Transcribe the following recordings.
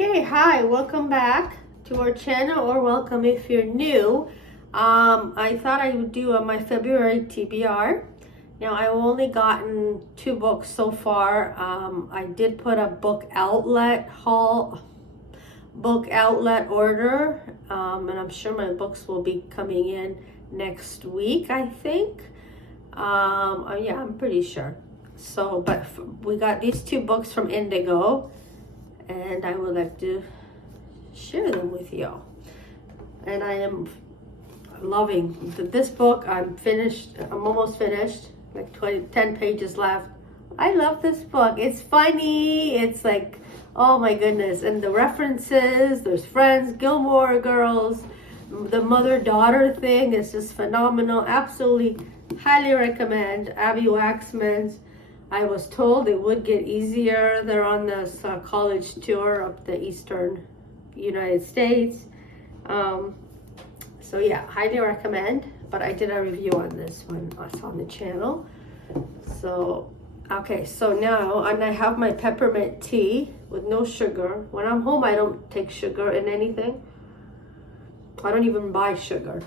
Okay, hi, welcome back to our channel, or welcome if you're new. I thought I would do my February TBR. Now, I've only gotten 2 books so far. I did put a book outlet order, and I'm sure my books will be coming in next week, I think. Yeah, I'm pretty sure. So, but we got these 2 books from Indigo, and I would like to share them with you. And I am loving this book. I'm almost finished, like 10 pages left. I love this book. It's funny. It's like, oh my goodness. And the references, there's Friends, Gilmore Girls, the mother-daughter thing is just phenomenal. Absolutely highly recommend. Abby Waxman's. I was told it would get easier. They're on this college tour up the eastern United States. So yeah, highly recommend. But I did a review on this one on the channel. So, okay, so now, and I have my peppermint tea with no sugar. When I'm home, I don't take sugar in anything. I don't even buy sugar.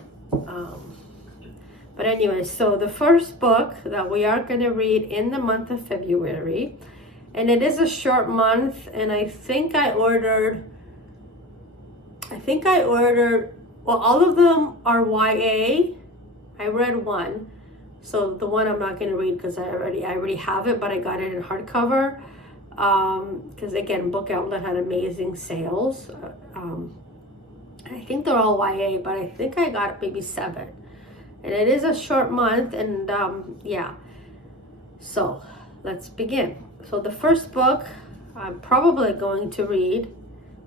But anyway, so the first book that we are going to read in the month of February, and it is a short month, and I think I ordered, well, all of them are YA. I read one, so the one I'm not going to read because I already have it, but I got it in hardcover, because again, Book Outlet had amazing sales. I think they're all YA, but I think I got maybe 7. And it is a short month, and yeah. So let's begin. So the first book I'm probably going to read,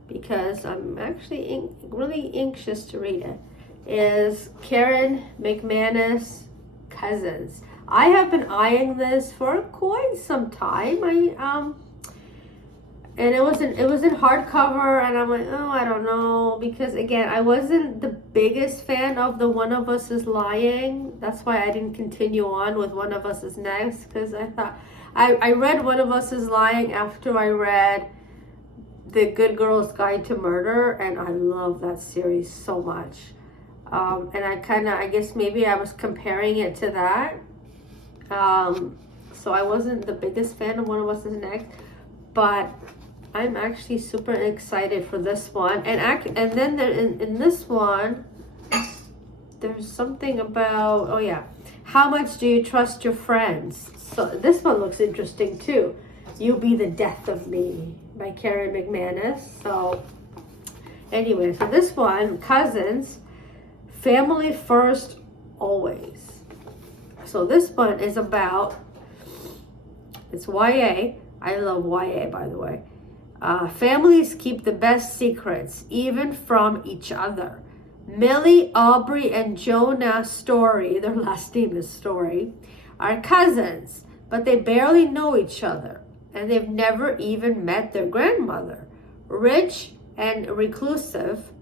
because I'm actually really anxious to read it, is Karen McManus' Cousins. I have been eyeing this for quite some time. And it was in hardcover, and I'm like, oh, I don't know, because again, I wasn't the biggest fan of the One of Us is Lying. That's why I didn't continue on with One of Us is Next, because I thought I read One of Us is Lying after I read The Good Girl's Guide to Murder, and I love that series so much. And I guess maybe I was comparing it to that. So I wasn't the biggest fan of One of Us is Next, but I'm actually super excited for this one. And then there, in this one, there's something about, oh yeah, how much do you trust your friends? So this one looks interesting too. You'll Be the Death of Me by Karen McManus. So anyway, so this one, Cousins, Family First Always. So this one is about, it's YA. I love YA, by the way. Families keep the best secrets, even from each other. Millie, Aubrey, and Jonah Story, their last name is Story, are cousins, but they barely know each other, and they've never even met their grandmother. Rich and reclusive,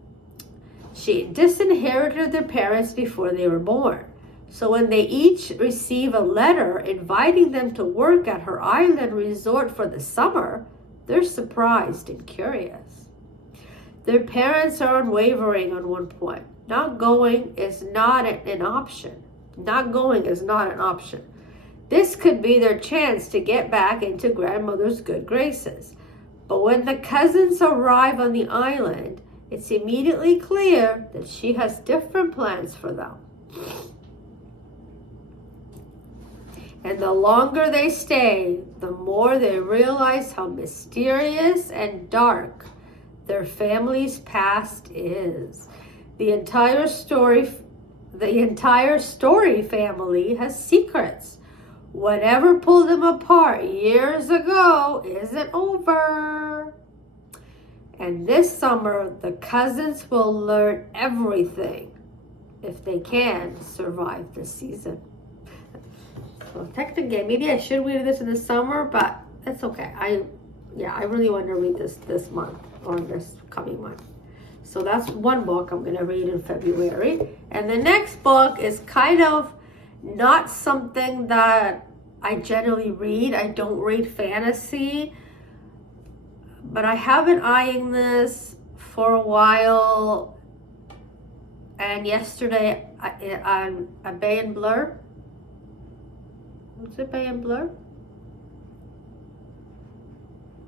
she disinherited their parents before they were born. So when they each receive a letter inviting them to work at her island resort for the summer, they're surprised and curious. Their parents are unwavering on one point. Not going is not an option. Not going is not an option. This could be their chance to get back into grandmother's good graces. But when the cousins arrive on the island, it's immediately clear that she has different plans for them. And the longer they stay, the more they realize how mysterious and dark their family's past is. The entire story family has secrets. Whatever pulled them apart years ago isn't over. And this summer, the cousins will learn everything if they can survive this season. So technically, maybe I should read this in the summer, but that's okay. I really want to read this month, or this coming month. So that's one book I'm going to read in February. And the next book is kind of not something that I generally read. I don't read fantasy, But I have been eyeing this for a while. And yesterday, a Bay and Blur. Was it Bay and Blur?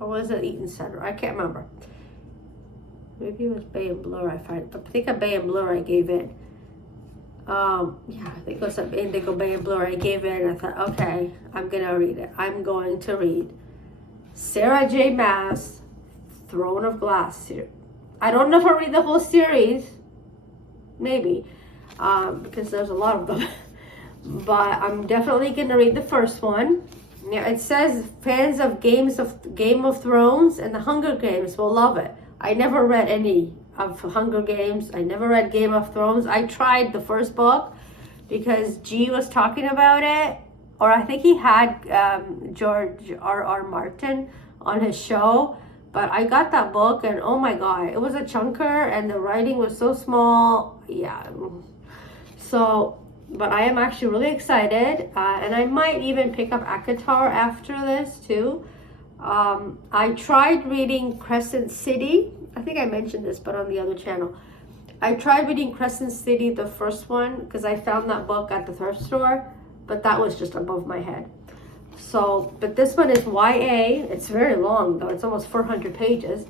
Or was it Eaton Center? I can't remember. Maybe it was Bay and Blur. I think a Bay and Blur I gave in. Yeah, I think it was an Indigo Bay and Blur I gave in. I thought, okay, I'm gonna read it. I'm going to read Sarah J. Maas, Throne of Glass. I don't know if I'll read the whole series. Maybe, because there's a lot of them. But I'm definitely gonna read the first one. Yeah, it says fans of Game of Thrones and the Hunger Games will love it. I never read any of Hunger Games. I never read Game of Thrones. I tried the first book because G was talking about it, or I think he had George R.R. Martin on his show. But I got that book and oh my God, it was a chunker and the writing was so small. Yeah. So, but I am actually really excited. And I might even pick up ACOTAR after this too. I tried reading Crescent City. I think I mentioned this, but on the other channel. I tried reading Crescent City, the first one, because I found that book at the thrift store. But that was just above my head. So, but this one is YA. It's very long though. It's almost 400 pages.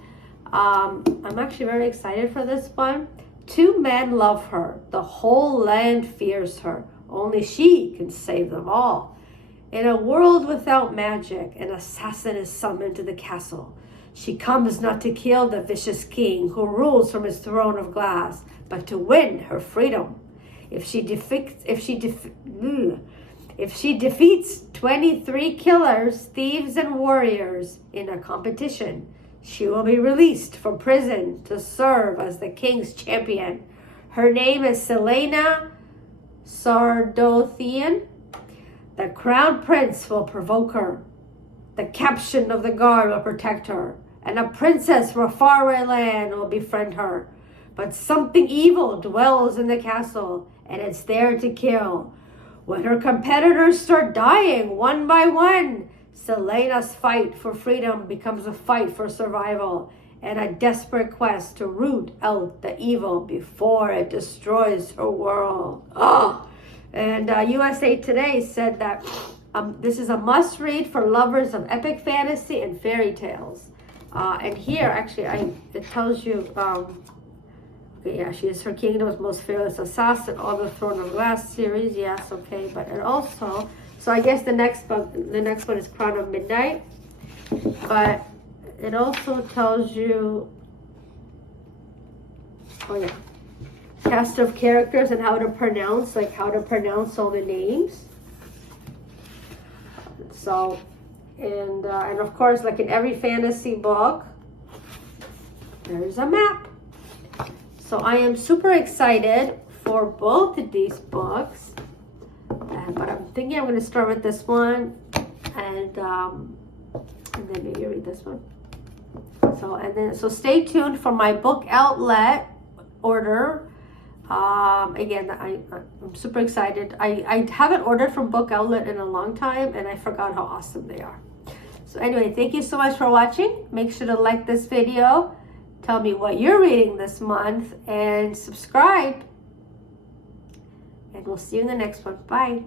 I'm actually very excited for this one. Two men love her. The whole land fears her. Only she can save them all. In a world without magic, an assassin is summoned to the castle. She comes not to kill the vicious king who rules from his throne of glass, but to win her freedom. If she defeats 23 killers, thieves, and warriors in a competition, she will be released from prison to serve as the king's champion. Her name is Selena Sardothian. The crown prince will provoke her. The captain of the guard will protect her. And a princess from a faraway land will befriend her. But something evil dwells in the castle, and it's there to kill. When her competitors start dying one by one, Selena's fight for freedom becomes a fight for survival and a desperate quest to root out the evil before it destroys her world. Oh! And USA Today said that this is a must-read for lovers of epic fantasy and fairy tales. And here, actually, it tells you... yeah, she is her kingdom's most fearless assassin, all the Throne of Glass series. Yes, okay, but it also, so I guess the next one is Crown of Midnight, but it also tells you, oh yeah, cast of characters and how to pronounce all the names. So, and of course, like in every fantasy book, there's a map. So I am super excited for both of these books, but I'm thinking I'm going to start with this one, and then maybe read this one. So stay tuned for my book outlet order. Again, I'm super excited. I haven't ordered from Book Outlet in a long time, and I forgot how awesome they are. So anyway, thank you so much for watching. Make sure to like this video. Tell me what you're reading this month and subscribe. And we'll see you in the next one. Bye.